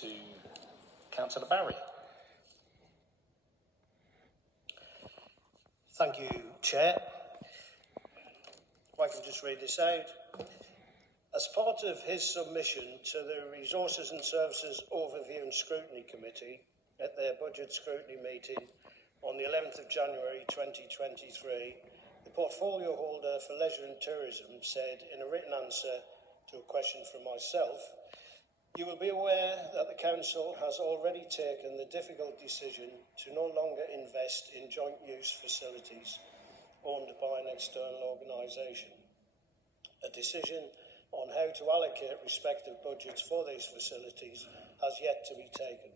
to Councillor Barry. Thank you, Chair. If I can just read this out. As part of his submission to the Resources and Services Overview and Scrutiny Committee at their budget scrutiny meeting on the 11th of January 2023, the portfolio holder for leisure and tourism said in a written answer to a question from myself, "You will be aware that the Council has already taken the difficult decision to no longer invest in joint use facilities owned by an external organisation. A decision on how to allocate respective budgets for these facilities has yet to be taken.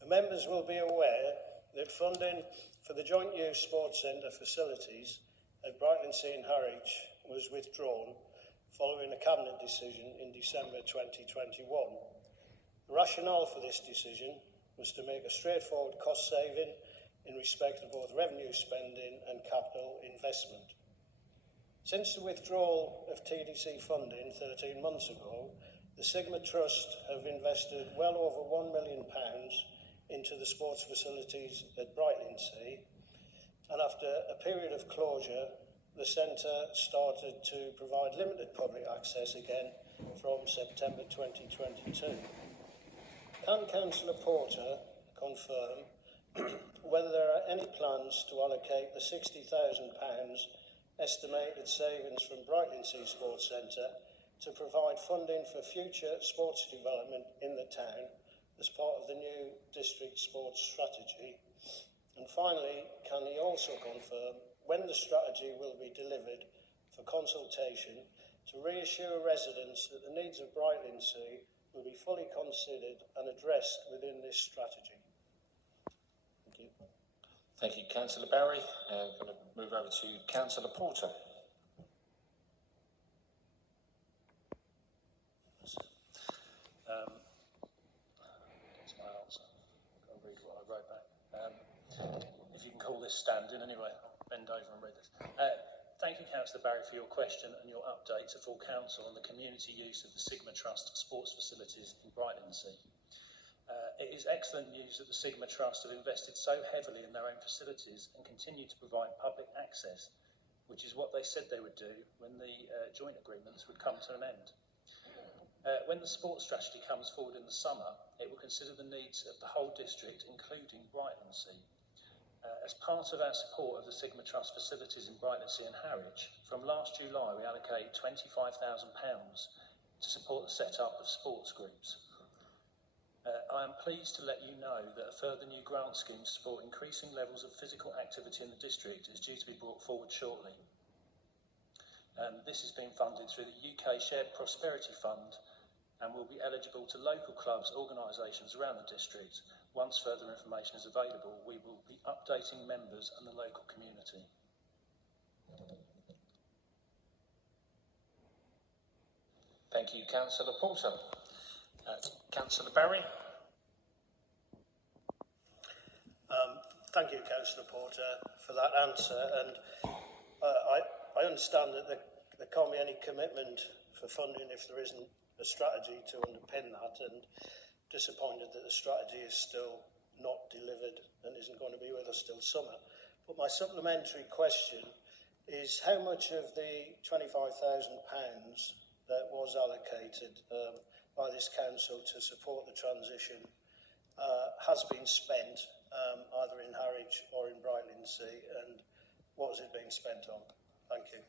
The members will be aware that funding for the joint use sports centre facilities at Brightlingsea and Harwich was withdrawn following a Cabinet decision in December 2021. The rationale for this decision was to make a straightforward cost saving in respect of both revenue spending and capital investment. Since the withdrawal of TDC funding 13 months ago, the Sigma Trust have invested well over £1 million into the sports facilities at Brightlingsea, and after a period of closure, the centre started to provide limited public access again from September 2022. Can Councillor Porter confirm whether there are any plans to allocate the £60,000 estimated savings from Brightlingsea Sports Centre to provide funding for future sports development in the town as part of the new district sports strategy? And finally, can he also confirm when the strategy will be delivered for consultation to reassure residents that the needs of Brightlingsea will be fully considered and addressed within this strategy? Thank you. Thank you, Councillor Barry. I'm going to move over to Councillor Porter. That's my answer. I'll read what I wrote back. If you can call this standing anyway, I'll bend over and read this. Thank you, Councillor Barry, for your question and your update to full council on the community use of the Sigma Trust sports facilities in Brightlingsea. It is excellent news that the Sigma Trust have invested so heavily in their own facilities and continue to provide public access, which is what they said they would do when the joint agreements would come to an end. When the sports strategy comes forward in the summer, it will consider the needs of the whole district, including Brightlingsea. As part of our support of the Sigma Trust facilities in Brightlingsea and Harwich, from last July we allocate £25,000 to support the set-up of sports groups. I am pleased to let you know that a further new grant scheme to support increasing levels of physical activity in the district is due to be brought forward shortly. This is being funded through the UK Shared Prosperity Fund and will be eligible to local clubs, organisations around the district. Once further information is available, we will be updating members and the local community. Thank you, Councillor Porter. Councillor Barry. Thank you, Councillor Porter, for that answer. And I understand that there can't be any commitment for funding if there isn't a strategy to underpin that, and disappointed that the strategy is still not delivered and isn't going to be with us till summer. But my supplementary question is how much of the £25,000 that was allocated by this council to support the transition has been spent either in Harwich or in Brightlingsea, and what has it been spent on? Thank you.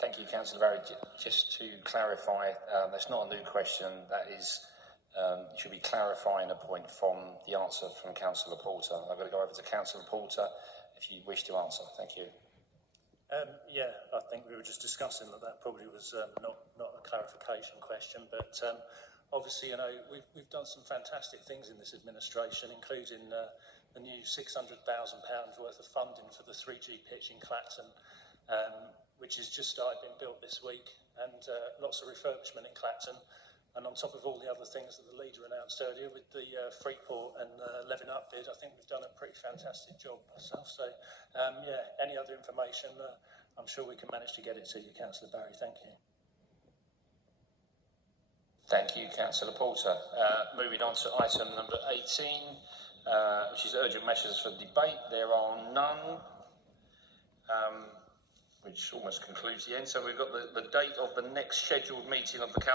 Thank you, Councillor Barry. Just to clarify, that's not a new question. That is, you should be clarifying a point from the answer from Councillor Porter. I'm going to go over to Councillor Porter if you wish to answer. Thank you. Yeah, I think we were just discussing that probably was not a clarification question, but obviously, you know, we've done some fantastic things in this administration, including the new £600,000 worth of funding for the 3G pitch in Clacton, which has just started being built this week, and lots of refurbishment in Clacton. And on top of all the other things that the leader announced earlier with the Freeport and Levin Up bid, I think we've done a pretty fantastic job myself. So, yeah, any other information, I'm sure we can manage to get it to you, Councillor Barry. Thank you. Thank you, Councillor Porter. Moving on to item number 18, which is urgent measures for debate. There are none, which almost concludes the end. So we've got the date of the next scheduled meeting of the Council.